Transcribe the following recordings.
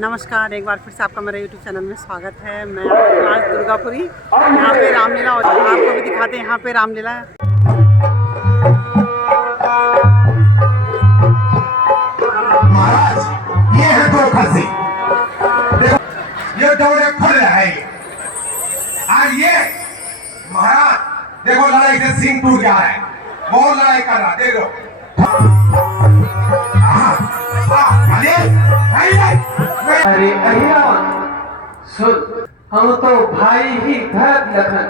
नमस्कार, एक बार फिर से आपका मेरे YouTube चैनल में स्वागत है। मैं आज दुर्गापुरी यहाँ पे रामलीला और आपको भी दिखाते हैं यहाँ पे रामलीला। महाराज ये है दो खस्सी, देखो ये दौड़े खुल रहे हैं। और ये महाराज देखो लड़ाई से सिंह टूट जा रहा है, बहुत लड़ाई कर रहा, देखो। अरे अहिया सुन, हम तो भाई ही भरत लखन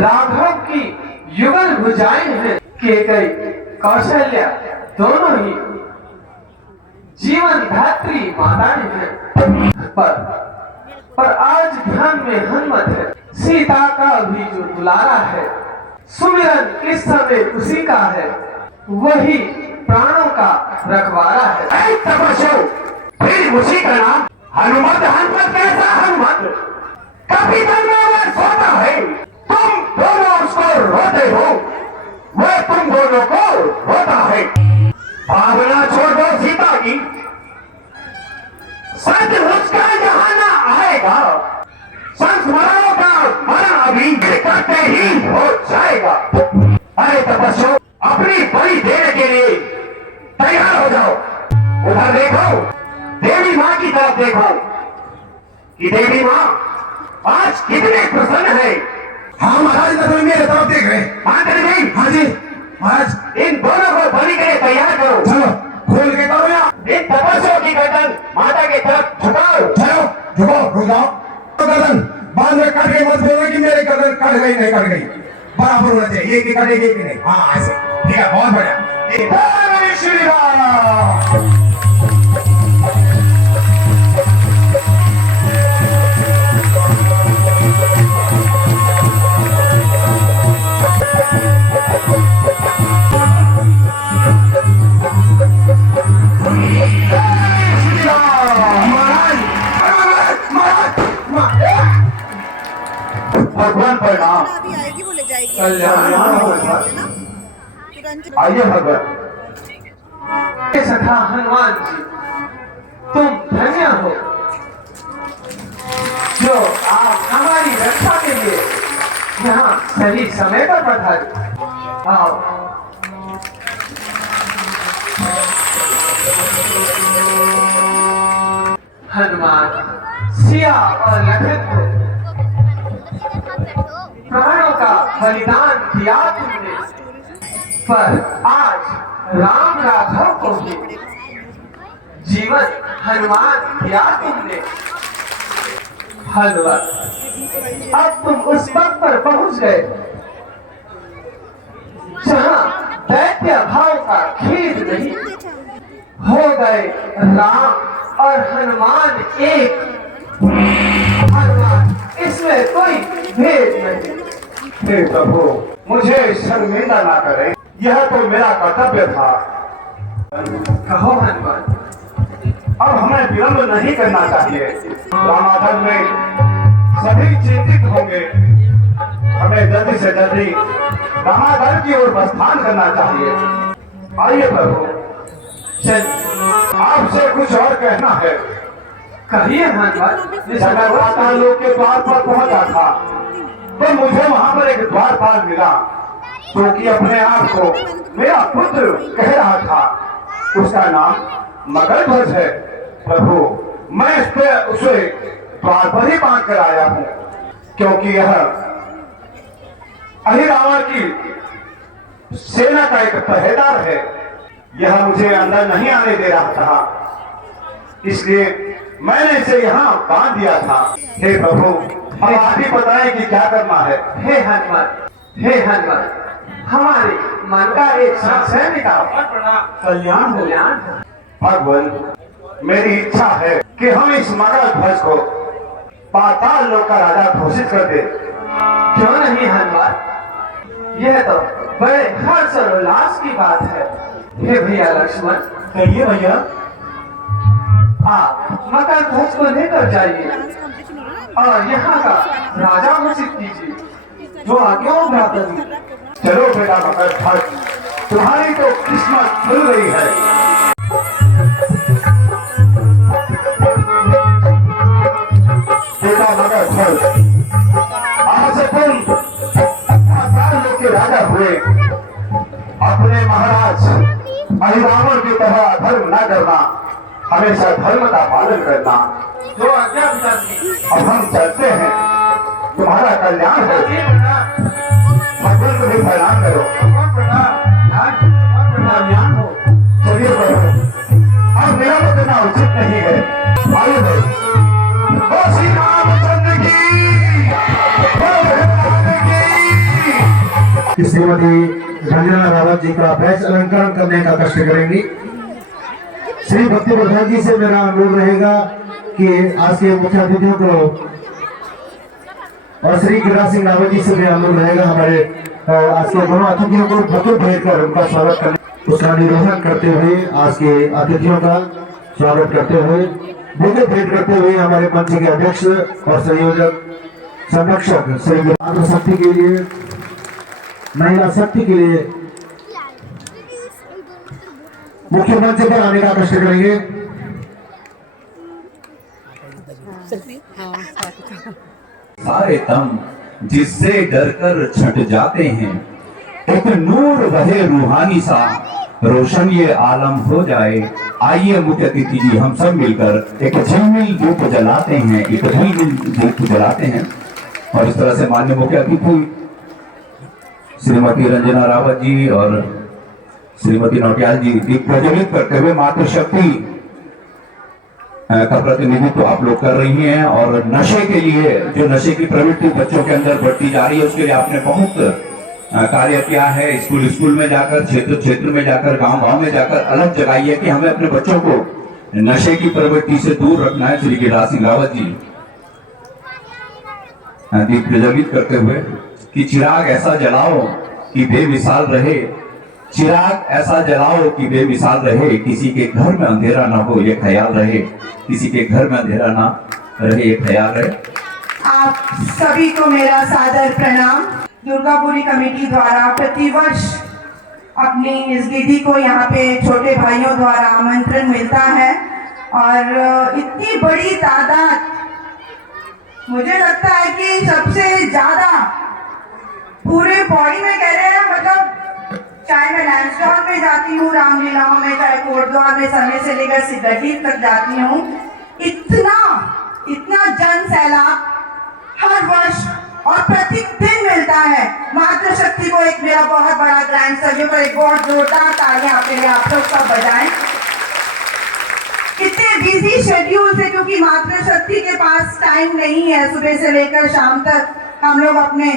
राघव की युगल भुजाएं हैं। केकई कौशल्या दोनों ही जीवन धात्री माताएं हैं। पर आज ध्यान में हनुमत है, सीता का भी जो दुलारा है। सुमिरन इस समय उसी का है, वही प्राणों का रखवाला है। फिर उसी का नाम हनुमत। हनुमत कैसा हनुमत? कभी धन्यवाद सोता है, तुम दोनों उसको रोते हो, वह तुम दोनों को रोता है। भावना छोड़ दो सीता की, सच उसका जहाना आएगा, संस्मरणों का मरण अभी करते ही हो जाएगा। अरे तपस्या, अपनी बलि देने के लिए तैयार हो जाओ। उधर देखो, देवी माँ की तरफ देखो कि देवी माँ आज कितने प्रसन्न है। हाँ महाराज, तो मेरे तरफ देख रहे हैं। हाँ जी, हाँ जी महाराज। इन दोनों को बलि के लिए तैयार करो। चलो खोल के करो या इन तपस्या की गर्दन माता की तरफ झुकाओ। चलो झुकाओ, रुक जाओ। गर्दन बाद में कट गई मत बोलो कि मेरे गर्दन कट गई, नहीं कट गई, बराबर होना चाहिए। एक ही कटेगी कि नहीं। हाँ ऐसे ठीक है, बहुत बढ़िया। श्री राम। भगवान प्रणाम। आइए भगवान। सखा हनुमान जी, तुम धन्य हो जो आप हमारी रक्षा के लिए यहाँ सही समय पर पधारे। आओ। हनुमान, सिया और लखन को प्राणों का बलिदान दिया तुमने, पर आज राम राघव को भी जीवन हनुमान दिया तुमने। हनुमान, अब तुम उस पद पर पहुंच गए जहां दैत्य भाव का खेद नहीं, हो गए राम और हनुमान एक। हनुमान, इसमें कोई भेद नहीं। हे प्रभु, मुझे शर्मिंदा ना करें, यह तो मेरा कर्तव्य था। कहो हनुमान। अब हमें विलंब नहीं करना चाहिए। रामाधन में सभी चिंतित होंगे, हमें जल्दी से जल्दी रामाधन की ओर प्रस्थान करना चाहिए। आइए प्रभु, चल आपसे कुछ और कहना है। कहिए हनुमान। जब मैं पाताल लोक के द्वार पर पहुंचा था तो मुझे वहां पर एक द्वारपाल मिला, जो कि अपने आप को मेरा पुत्र कह रहा था। उसका नाम मगधध्वज है। प्रभु, मैं इस पे उसे द्वार पर ही बांध कर आया हूँ, क्योंकि यह अहिरावण की सेना का एक पहरेदार है। यह मुझे अंदर नहीं आने दे रहा था, इसलिए मैंने इसे यहाँ बांध दिया था। हे प्रभु, अब आप ही बताएं कि क्या करना है। हे हनुमान, हे हनुमान, हमारे मन का एक संशय मिटाओ। कल्याण हो। कल्याण। भगवान, मेरी इच्छा है कि हम इस मगधध्वज को पाताल लोक का राजा घोषित कर दे। क्यों नहीं हनुमान, यह तो बड़े हर्ष और उल्लास की बात है। हे भैया लक्ष्मण, कहिए भैया। आप मगधध्वज को लेकर जाइए और यहाँ का राजा घोषित कीजिए। जो आज्ञा हो भ्राता जी। चलो बेटा मगधध्वज, तुम्हारी तो किस्मत खुल गई है। करना, हमेशा धर्म का पालन करना। जो आज्ञा पिताजी। अब हम चलते हैं, तुम्हारा कल्याण हो। जी प्रणाम। भगवान को भी प्रणाम करो। बहुत प्रणाम ज्ञान हो। चलिए प्रभु, अब मेरा तो देना उचित नहीं है। आइए भाई, ओ श्री रामचंद्र की, ओ भगवान की। श्रीमती रंजना रावत जी का बैच अलंकरण करने का कष्ट करेंगी। श्री भक्ति प्रधान जी से मेरा अनुरोध रहेगा कि आज के मुख्य अतिथियों को, और श्री गिरिराज सिंह रावत जी से मेरा अनुरोध रहेगा हमारे आज के दोनों अतिथियों को बुके भेज कर उनका स्वागत करने, उसका निरोधन करते हुए आज के अतिथियों का स्वागत करते हुए, बुके भेंट करते हुए हमारे मंच के अध्यक्ष और संयोजक संरक्षक श्री मातृ शक्ति के लिए, महिला शक्ति के लिए मुख्य मंच पर आने का कष्ट करेंगे। सारे तम जिससे डरकर छट जाते हैं, एक नूर वहे रूहानी सा, रोशन ये आलम हो जाए। आइए मुख्य अतिथि जी, हम सब मिलकर एक झिलमिल दीप जलाते हैं, एक झिलमिल दीप जलाते हैं। और इस तरह से माननीय मुख्य अतिथि श्रीमती रंजना रावत जी और श्रीमती नौटियाल जी दीप प्रज्वलित करते हुए मातृशक्ति का प्रतिनिधित्व आप लोग कर रही हैं। और नशे के लिए, जो नशे की प्रवृत्ति बच्चों के अंदर बढ़ती जा रही है, उसके लिए आपने बहुत कार्य किया है। स्कूल स्कूल में जाकर, क्षेत्र क्षेत्र में जाकर, गांव गांव में जाकर अलग जगाई है कि हमें अपने बच्चों को नशे की प्रवृत्ति से दूर रखना है। श्री गिरिराज सिंह रावत जी दीप प्रज्वलित करते हुए कि चिराग ऐसा जलाओ कि बेमिसाल रहे, चिराग ऐसा जलाओ कि बेमिसाल रहे, किसी के घर में अंधेरा ना हो ये ख्याल रहे, किसी के घर में अंधेरा ना रहे ये ख्याल रहे। आप सभी को मेरा सादर प्रणाम। दुर्गापुरी कमेटी द्वारा प्रतिवर्ष अपनी इस विधि को यहाँ पे छोटे भाइयों द्वारा आमंत्रण मिलता है, और इतनी बड़ी तादाद, मुझे लगता है कि सबसे ज्यादा पूरे बॉडी में कह रहे हैं, मतलब चाहे मैं लैंसडॉन में जाती हूँ रामलीलाओं में, चाहे कोटद्वार में समय से लेकर सिद्धगीत तक जाती हूँ, इतना जन सैलाब हर वर्ष और प्रतिदिन मिलता है। मातृशक्ति को एक मेरा बहुत बड़ा ग्रैंड सल्यूट और एक बहुत जोरदार तालियां आपके लिए आप लोग सब बजाएं। इतने बिजी शेड्यूल से, क्योंकि मातृशक्ति के पास टाइम नहीं है, सुबह से लेकर शाम तक हम लोग अपने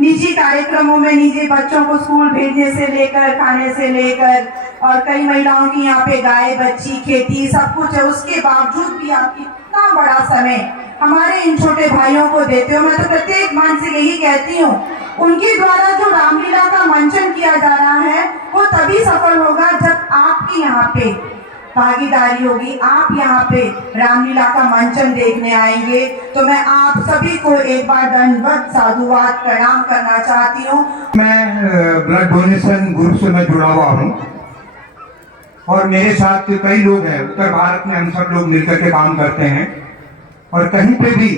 निजी कार्यक्रमों में, निजी बच्चों को स्कूल भेजने से लेकर, खाने से लेकर, और कई महिलाओं की यहाँ पे गाय बच्ची खेती सब कुछ है, उसके बावजूद भी आप इतना बड़ा समय हमारे इन छोटे भाइयों को देते हो। मैं तो प्रत्येक मन से यही कहती हूँ, उनके द्वारा जो रामलीला का मंचन किया जा रहा है वो तभी सफल होगा जब आपकी यहाँ पे भागीदारी होगी, आप यहाँ पे रामलीला का मंचन देखने आएंगे। तो मैं आप सभी को एक बार दंडवत साधुवाद प्रणाम करना चाहती हूँ। मैं ब्लड डोनेशन ग्रुप से मैं जुड़ा हुआ हूँ, और मेरे साथ कई लोग हैं। उत्तर भारत में हम सब लोग मिलकर के काम करते हैं, और कहीं पे भी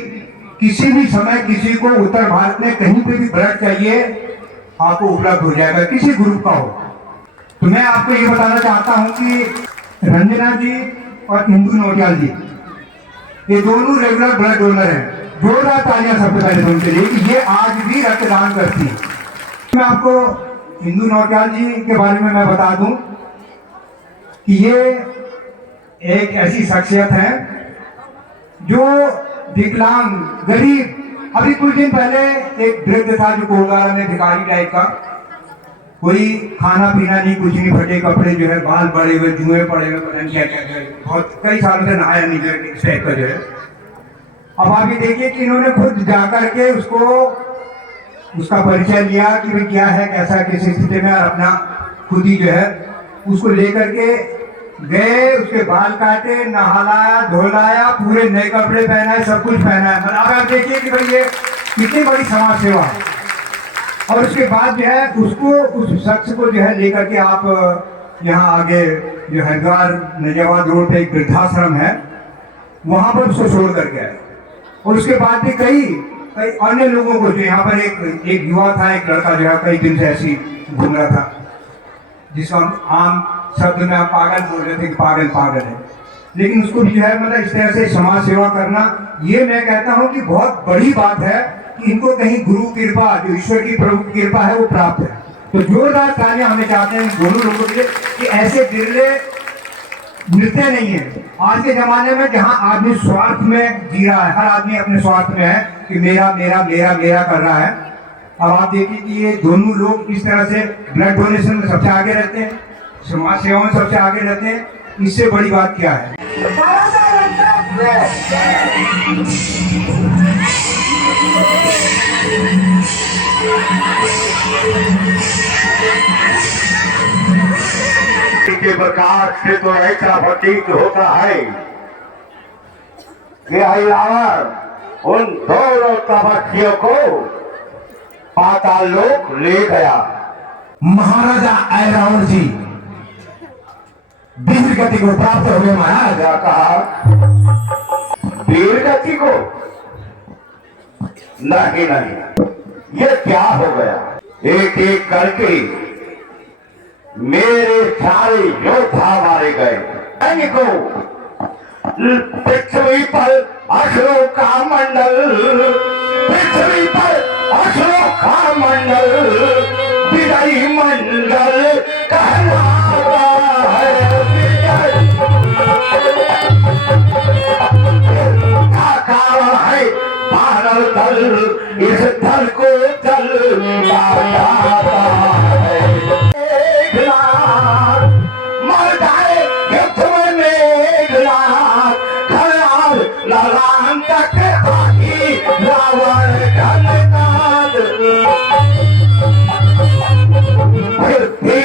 किसी भी समय किसी को उत्तर भारत में कहीं पे भी ब्लड चाहिए आपको उपलब्ध हो जाएगा, किसी ग्रुप का हो। तो मैं आपको ये बताना चाहता हूँ कि रंजना जी और इंदु नौटियाल जी, ये दोनों रेगुलर ब्लड डोनर हैं। जोरदार तालियां सबसे पहले उनके लिए कि ये आज भी रक्तदान करती है। मैं आपको इंदु नौटियाल जी के बारे में मैं बता दूं कि ये एक ऐसी शख्सियत है जो विकलांग, गरीब, अभी कुछ दिन पहले एक वृद्ध था जो कोलकाता में भिखारी टाइप का, कोई खाना पीना नहीं, कुछ नहीं, फटे कपड़े जो है, बाल बड़े हुए, जुए पड़े हुए, पता नहीं क्या क्या क्या, बहुत कई सालों से नहाया नहीं, जो है इस टाइप का जो है। अब आप ये देखिए कि इन्होंने खुद जाकर के उसको उसका परिचय लिया कि भाई क्या है, कैसा, किस स्थिति में, और अपना खुद ही जो है उसको लेकर के गए, उसके बाल काटे, नहलाया, धोलाया, पूरे नए कपड़े पहनाए, सब कुछ पहनाया। अब आप देखिए कि भाई ये कितनी बड़ी समाज सेवा है। और उसके बाद जो है उसको, उस शख्स को जो है लेकर के आप यहाँ आगे जो हरिद्वार नजाबाद रोड पे एक वृद्धाश्रम है, वहां पर उसको छोड़ करके आए। और उसके बाद भी कई अन्य लोगों को, जो यहाँ पर एक युवा था, एक लड़का जो है कई दिन से ऐसी घूम रहा था, जिसका आम शब्द में आप पागल बोल रहे थे कि पागल पागल है, लेकिन उसको भी जो है मतलब इस तरह से समाज सेवा करना, ये मैं कहता हूँ कि बहुत बड़ी बात है कि इनको कहीं गुरु कृपा, जो ईश्वर की प्रभु की कृपा है वो प्राप्त है। तो जोरदार तालियां हमें चाहते हैं दोनों लोगों के लिए कि ऐसे बिरले मिलते नहीं है आज के जमाने में, जहां आदमी स्वार्थ में जी रहा है, हर आदमी अपने स्वार्थ में है कि मेरा मेरा मेरा मेरा कर रहा है। अब आप देखिए कि ये दोनों लोग इस तरह से ब्लड डोनेशन में सबसे आगे रहते हैं, समाज सेवा में सबसे आगे रहते हैं, इससे बड़ी बात क्या है। के प्रकार से तो ऐसा प्रतीत होता है कि रावण उन दोनों तपस्वियों को पाताल लोक ले गया। महाराजा ऐरावत जी वीर गति को प्राप्त हुए महाराज। क्या कहा? वीर गति को? नहीं नहीं, ये क्या हो गया? एक एक करके मेरे सारे योद्धा मारे गए। सैनिकों, पृथ्वी पर असुरों का मंडल, पृथ्वी पर असुरों का मंडल, विजयी मंडल कहलाता है। क्या कारण है? मानव दल इस दल को जल जाता है। मर जाए युद्ध में मेघनाथ, खराब लड़ान तक आही रावण घननाद। फिर भी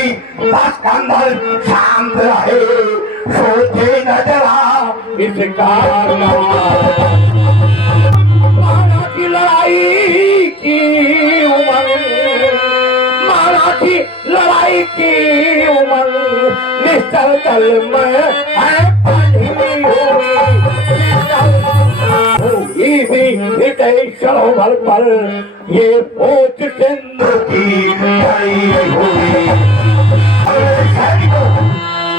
स्कंदन शांत रहे, सोचे न जरा इसका मराठी लड़ाई की उमर, मराठी लड़ाई की उमर निश्चल कल में है पढ़ी हुई भी सरोवर पर ये पोच सिंधु की खड़ी हुई।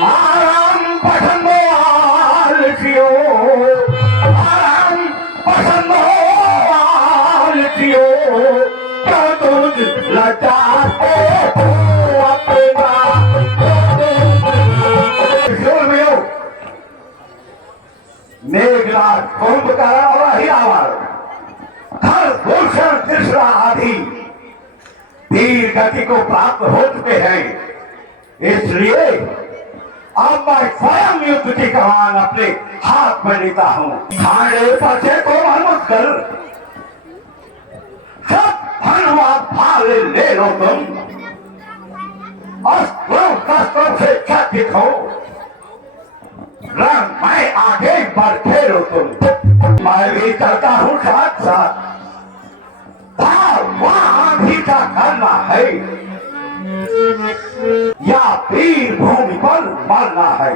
आराम पसंद आलसियों, आराम पसंद आलसियों, क्यों तुझ लचाते हो अपना। मेघनाथ कुंभकर्ण और हिरावण, हर भूषण तीसरा आदि वीर गति को प्राप्त हो चुके हैं, इसलिए अब मैं स्वयं युद्ध की कमान अपने हाथ में लेता हूँ। खाने पचे को मत कर, सब धनवाद भाल ले लो तुम, अस्त्रों शस्त्रों से चकित हो, रंग मैं आगे बढ़ खेलो तुम, मैं भी चलता हूँ साथ साथ। वहां भी क्या करना है या वीर भूमि पर मरना है?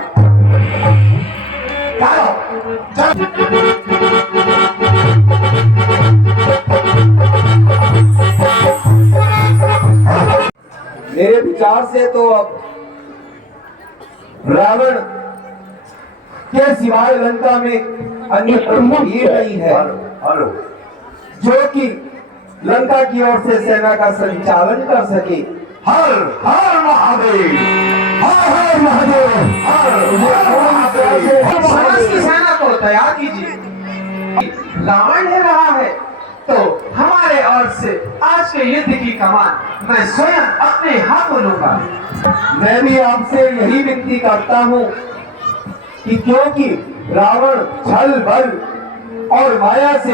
मेरे विचार से तो अब रावण के सिवाय लंका में अन्य प्रभु ही नहीं है जो कि लंका की ओर से सेना का संचालन कर सके। हर हर महादेव, हर हर महादेव, समाज की सेना को तैयार कीजिए। रावण ले रहा है तो हमारे ओर से आज के युद्ध की कमान मैं स्वयं अपने हाथों लूंगा। मैं भी आपसे यही विनती करता हूँ कि क्योंकि रावण छल बल और माया से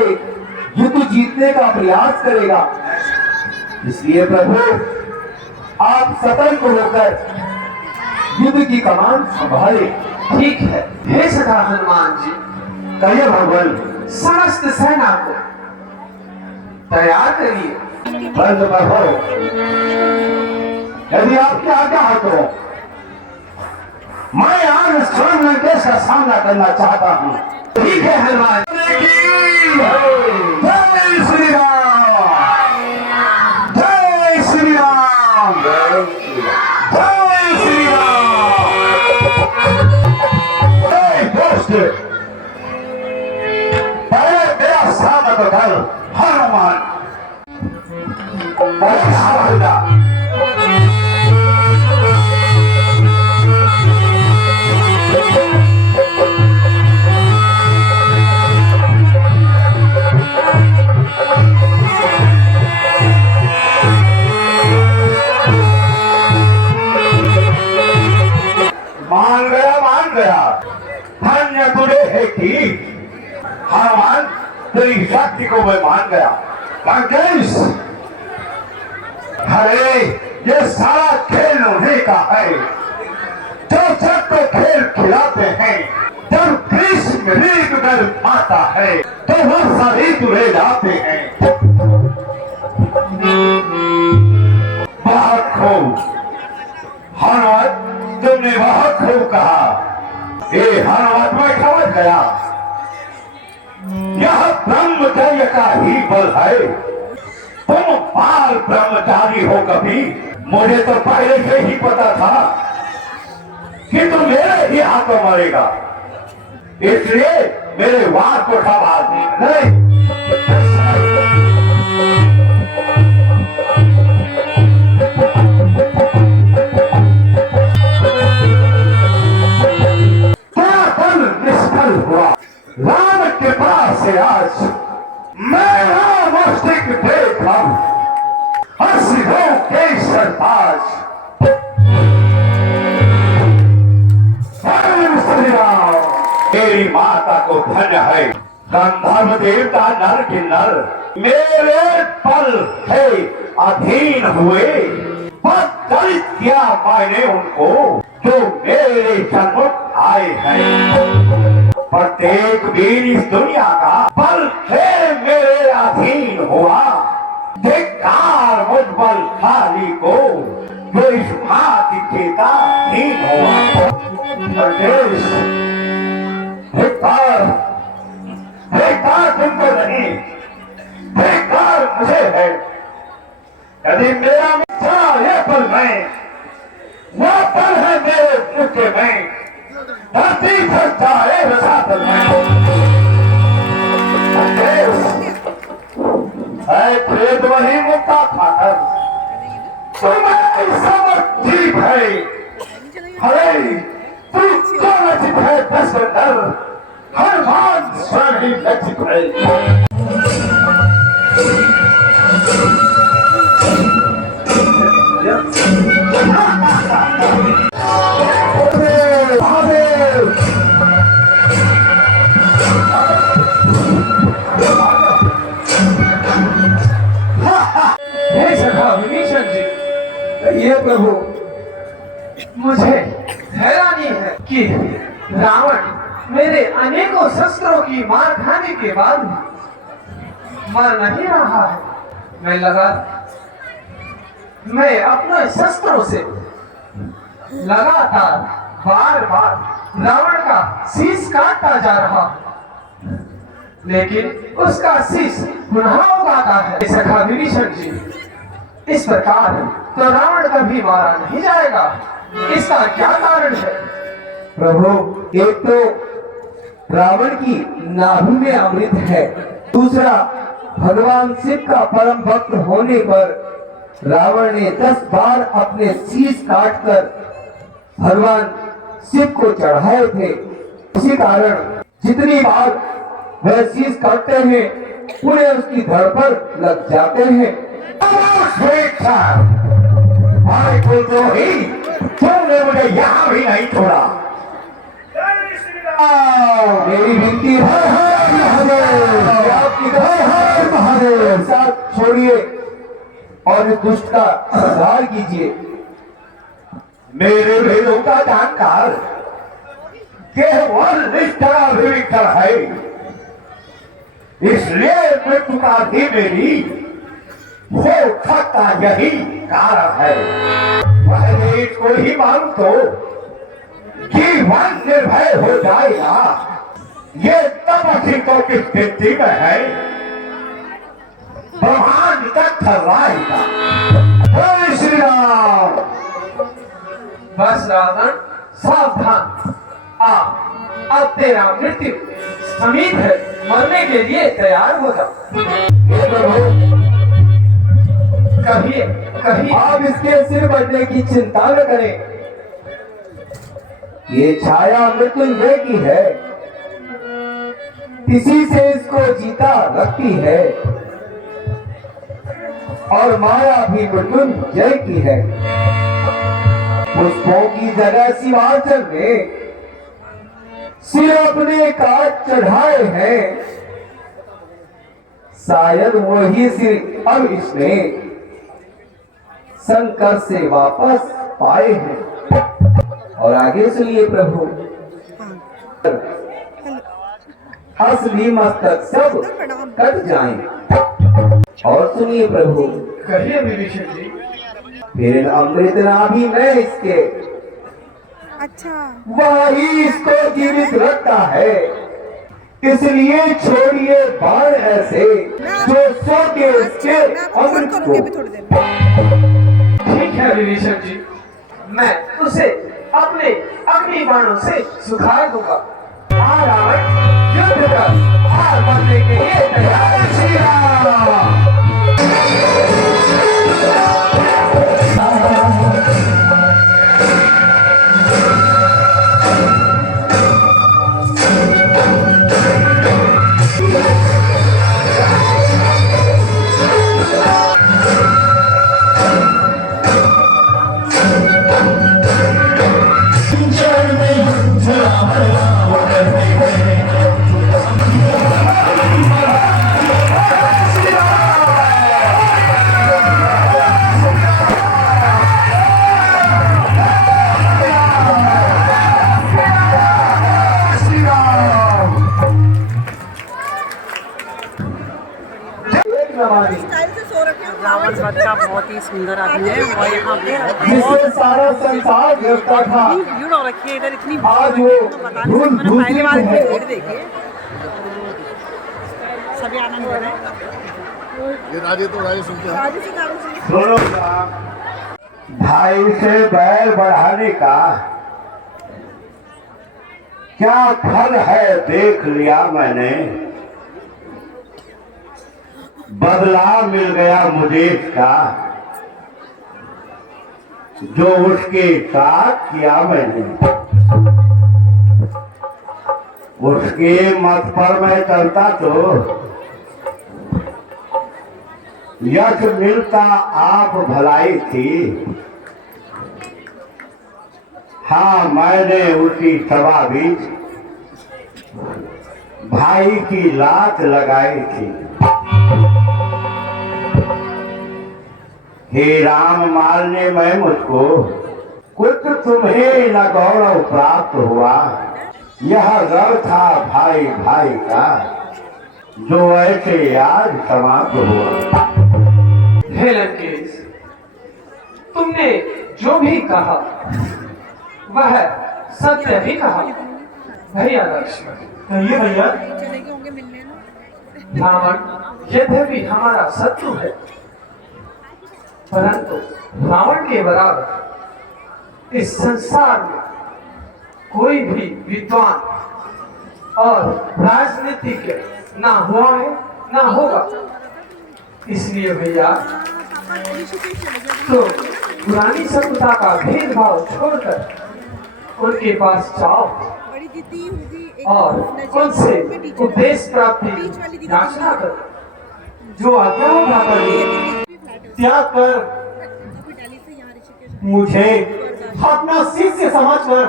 युद्ध जीतने का प्रयास करेगा, इसलिए प्रभु आप सतर्क होकर युद्ध की कमान संभाले। ठीक है, हे सखा हनुमान जी, कहिए भगवान। समस्त सेना को तैयार करिए। बंद प्रभु, यदि आपकी आज्ञा हो तो मैं आज स्वयं लंकेश का सामना करना चाहता हूँ। ठीक है हनुमान। जय श्री राम, जय श्री राम, जय श्री राम। दुष्ट पहले मेरा स्वागत कर हनुमान मान गया धन्य तुझे है कि हनुमान तेरी शक्ति को मैं मान गया। लंकेश, अरे ये सारा खेल उन्हीं का है जो सबको खेल खिलाते हैं। जब कृष्ण रीत कर आता है तो वो सभी तुले जाते हैं। बहुत खूब हनुमान, तुमने बहुत खूब कहा। ये हनुमान मैं समझ गया, यह ब्रह्मचर्य का ही बल है। तुम बाल ब्रह्मचारी हो कभी, मुझे तो पहले से ही पता था कि तुम मेरे ही हाथों मरेगा, इसलिए मेरे वार को ठहरा नहीं। राम के पास से आज मैं मस्तिष्क देखा हसीनों के सरताज। मेरी माता को धन्य है, गंधर्व देवता नर किन्नर मेरे पल है अधीन हुए। दलित किया मैंने उनको जो मेरे सन्मुख आए हैं। प्रत्येक वीर इस दुनिया का बल से मेरे अधीन हुआ। धिक्कार मुझ बलशाली को जो इस भांति चेताधीन हुआ। धिक्कार तुमको नहीं, धिक्कार मुझे है। यदि मेरा मित्र ये पल में वो पल है मेरे मुख्य में, धरती खस्ता है रसातल में। खेत वही मुक्ता खाकर तुम्हें सब जीप है। अरे तू जो लचित है दस डर, हनुमान स्वयं ही लचित है। विभीषण जी, ये प्रभु मुझे हैरानी है कि रावण मेरे अनेकों शस्त्रों की मार खाने के बाद मर नहीं रहा है। मैं अपने शस्त्रों से लगातार बार बार रावण का शीश काटता जा रहा हूं, लेकिन उसका शीश पुनः उगाता है। सखा विभीषण जी, इस प्रकार तो रावण कभी मारा नहीं जाएगा, इसका क्या कारण है? प्रभु, एक तो रावण की नाभि में अमृत है, दूसरा भगवान शिव का परम भक्त होने पर रावण ने 10 बार अपने शीश काटकर भगवान शिव को चढ़ाए थे। इसी कारण जितनी बार वह शीश काटते हैं उन्हें उसकी धड़ पर लग जाते हैं। तुमने मुझे यहाँ भी नहीं छोड़ा। मेरी विनती है महादेव, साथ छोड़िए और इस दुष्ट का संहार कीजिए। मेरे भेदों का जानकार केवल निष्ठा विविकर है, इसलिए मृत्यु का भी मेरी हो सकता यही कारण है। वह देश को ही मालूम तो जीवन निर्भय हो जाएगा। ये तपस्वी तो किस स्थिति में है, ब्रह्मांड का थर्राएगा। जय श्री राम। बस रावण सावधान, आ अब तेरा मृत्यु समीप है, मरने के लिए तैयार हो जा। हे प्रभु, कहिए कहिए। आप इसके सिर बढ़ने की चिंता न करें। ये छाया मृत्युंजय की है, इसी से इसको जीता रखती है, और माया भी मृत्युंजय की है। पुष्पों की जगह शिवाचल में सिर अपने काज चढ़ाए हैं, शायद वही सिर अब इसने शंकर से वापस पाए हैं। और आगे सुनिए प्रभु, असली मस्तक सब कट जाएं। और सुनिए प्रभु, कहिए विभीषण जी। फिर अमृत नाभि में इसके, अच्छा, वही इसको जीवित रखता है। इसलिए छोड़िए बाण ऐसे जो सोते उसके अमृत को। ठीक है विभीषण जी, मैं उसे अपने अग्नि बाणों से सुखा दूंगा। आ रावण, युद्ध कर, हार मारने के लिए तैयार है। श्री राम। रावण वध का बहुत ही सुंदर अभिनय हुआ यहाँ पे। जिससे सारा संसार गिरता था, इतनी भीड़ हो रखी है इधर, इतनी आज वो धूल मैंने पहली बार धूल इतनी है। भीड़ देखी है। सभी आनंद ले रहे हैं। ये राजे तो राजे सुनते हैं। सुनो, भाई से बैर बढ़ाने का क्या फल है देख लिया मैंने। बदला मिल गया मुझे इसका, जो उसके साथ किया मैंने। उसके मत पर मैं चलता तो यश मिलता, आप भलाई थी। हाँ, मैंने उसी सभा बीच भाई की लात लगाई थी। हे राम, मारने में मुझको कुछ तुम्हें न गौरव प्राप्त हुआ। यह गर था भाई भाई का, जो ऐसे आज समाप्त हुआ। हे लंकेश, तुमने जो भी कहा वह सत्य ही कहा। भैया लक्ष्मण, कहिए भैया। रावण यद्यपि हमारा शत्रु है, परंतु रावण के बराबर इस संसार में कोई भी विद्वान और राजनीतिज्ञ ना हुआ है ना होगा। इसलिए भैया, तो पुरानी सभ्यता का भेदभाव छोड़कर उनके पास जाओ और उनसे उपदेश प्राप्ति याचना करो। जो आज्ञा होगा करिए। त्याग कर मुझे अपना शिष्य समझकर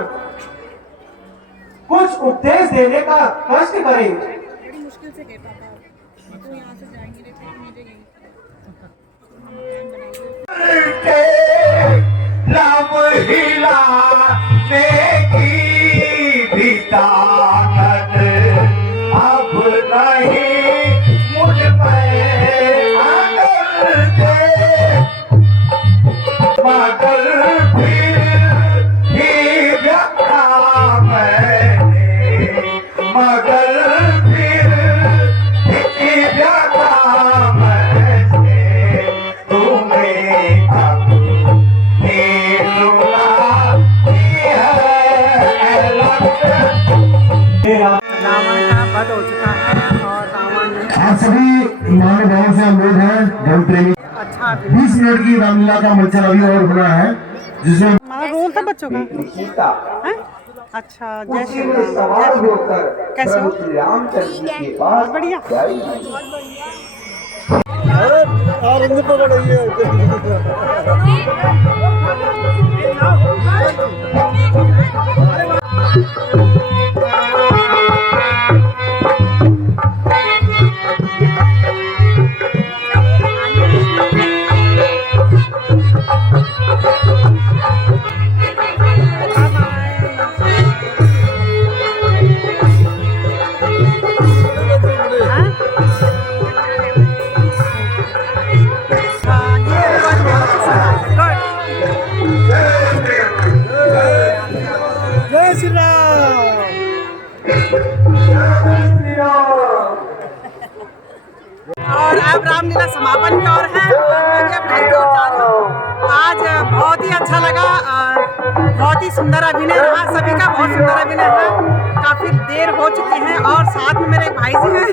कुछ उपदेश देने का कष्ट करें। बड़ी मुश्किल से गए पापा, तो यहाँ से जाएंगे रे, फिर मुझे यहीं राम हिलाने की भी ताकत अब नहीं मुझ पे अकल दे। मगर फिर ही व्यथा मैंने, मगर फिर ही व्यथा मैंने तुम्हें अपनी सुनाई है। आप सभी महानुभावों से अनुरोध है, धर्म प्रेमी, अच्छा 20 मिनट की रामलीला का मंचन अभी और होना है, जिसमें हमारा रोल था बच्चों का सीता है। अच्छा जय श्री में राम, सवार जय श्री राम। होकर कैसे हो? प्रभु श्री रामचंद्र जी के पास बहुत बढ़िया। गई। आनंद जय श्री राम। और अब रामलीला समापन की ओर है और मैं भी अब घर की ओर जा रही हूँ। आज बहुत ही अच्छा लगा और बहुत ही सुंदर अभिनय रहा, सभी का बहुत सुंदर अभिनय है। काफी देर हो चुकी है और साथ में मेरे एक भाई जी हैं।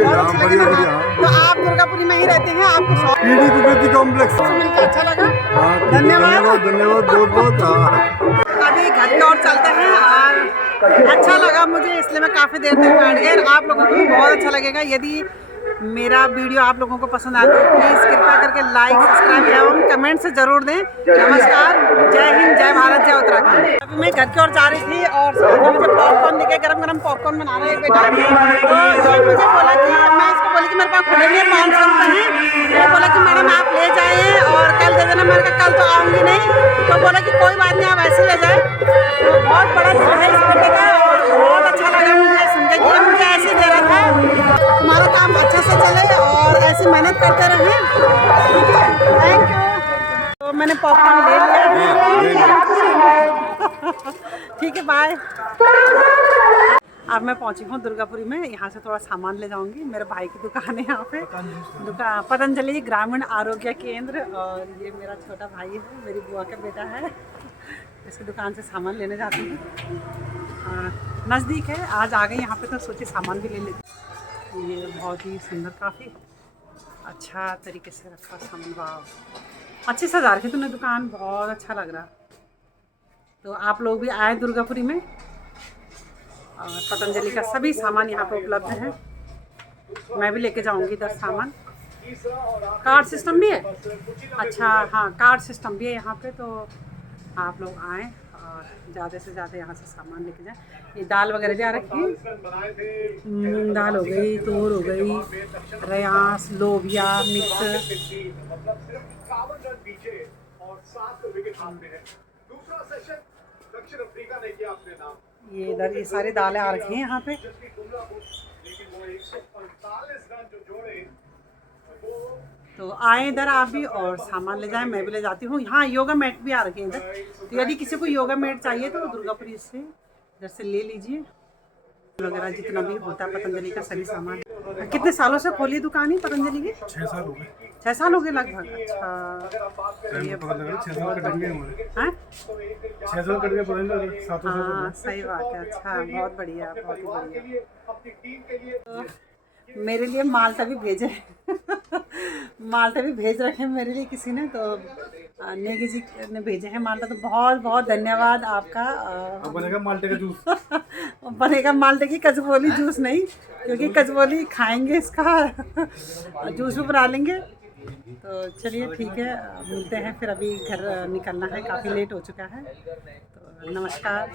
बहुत अच्छा लगा। तो आप दुर्गापुरी में ही रहते हैं, आपको पीडी द्विवेदी कॉम्प्लेक्स मिलकर अच्छा लगा। धन्यवाद धन्यवाद। बहुत बहुत। अभी घर की ओर चलते हैं और अच्छा लगा मुझे, इसलिए मैं काफ़ी देर तक बैठ गई। आप लोगों को भी बहुत अच्छा लगेगा। यदि मेरा वीडियो आप लोगों को पसंद आए तो प्लीज़ कृपया करके लाइक, सब्सक्राइब एवं कमेंट से ज़रूर दें। नमस्कार, जय हिंद, जय भारत, जय उत्तराखंड। अभी मैं घर की ओर जा रही थी और साथ में मुझे पॉपकॉर्न दिखे, गरम गरम पॉपकॉर्न बना रहे हैं बेटा। तो ये मुझे बोला कि मैं इसको बोली कि मेरे पास खुले लिए 500 रुपये हैं। मैं बोला कि मैडम आप ले जाइए और कल दे देना। मैंने कहा कल तो आऊँगी नहीं। तो बोला कि कोई बात नहीं, आप ऐसे ले जाए। तो बहुत बड़ा दिल है इस बेटे का और बहुत अच्छा लगा मुझे सुन के कि मुझे ऐसे दे रहा था। तुम्हारा काम अच्छे से चले और ऐसी मेहनत करते रहें, ठीक है। Thank you. तो मैंने पॉपकॉर्न ले लिया, ठीक है, बाय। अब मैं पहुंची हूँ दुर्गापुरी में, यहाँ से थोड़ा सामान ले जाऊंगी। मेरे भाई की दुकान है यहाँ पे, दुकान पतंजलि ग्रामीण आरोग्य केंद्र। और ये मेरा छोटा भाई है, मेरी बुआ का बेटा है। इसकी दुकान से सामान लेने जाती हूँ, नज़दीक है। आज आ गई यहाँ पे तो सोची सामान भी ले लेती। ये बहुत ही सुंदर, काफ़ी अच्छा तरीके से रखा सामान। वाह, अच्छी सजा रखी तूने दुकान, बहुत अच्छा लग रहा। तो आप लोग भी आए दुर्गापुरी में और पतंजलि का सभी सामान यहाँ पे उपलब्ध है। मैं भी लेके जाऊँगी 10 सामान। कार्ड सिस्टम भी है, अच्छा हाँ, कार्ड सिस्टम भी है यहाँ पे। तो आप लोग आएँ और ज़्यादा से ज़्यादा यहाँ से सामान लेके जाएँ। ये दाल वगैरह भी आ रखी है, मूंग दाल हो गई, तूर हो गई, रयास, लोबिया, मिक्स। ये इधर ये सारी दालें आ रखी हैं यहाँ पे। तो आए इधर आप भी और सामान ले जाएं, मैं भी ले जाती हूँ। यहाँ योगा मैट भी आ रखे हैं इधर, तो यदि किसी को योगा मैट चाहिए तो दुर्गापुरी से इधर से ले लीजिए। वगैरह जितना भी होता है पतंजलि का सभी सामान। कितने सालों से खोली दुकान ही पतंजलि की? 6 साल हो गए। 6 साल हो गए लगभग। अच्छा, ये 6 साल कट गए हमारे। हैं? 6 साल कट गए, पता नहीं 7 साल। हाँ सही बात है। अच्छा, बहुत बढ़िया, बहुत ही बढ़िया। तो मेरे लिए माल्टा भी भेजे माल्टा भी भेज रखे हैं मेरे लिए किसी ने, तो नेगी जी ने भेजे हैं माल्टा। तो बहुत बहुत धन्यवाद आपका। बनेगा माल्टे का जूस बनेगा माल्टे की कचबोली जूस नहीं, क्योंकि कचबोली खाएंगे, इसका जूस भी बना लेंगे। तो चलिए ठीक है, मिलते हैं फिर। अभी घर निकलना है, काफ़ी लेट हो चुका है। तो नमस्कार।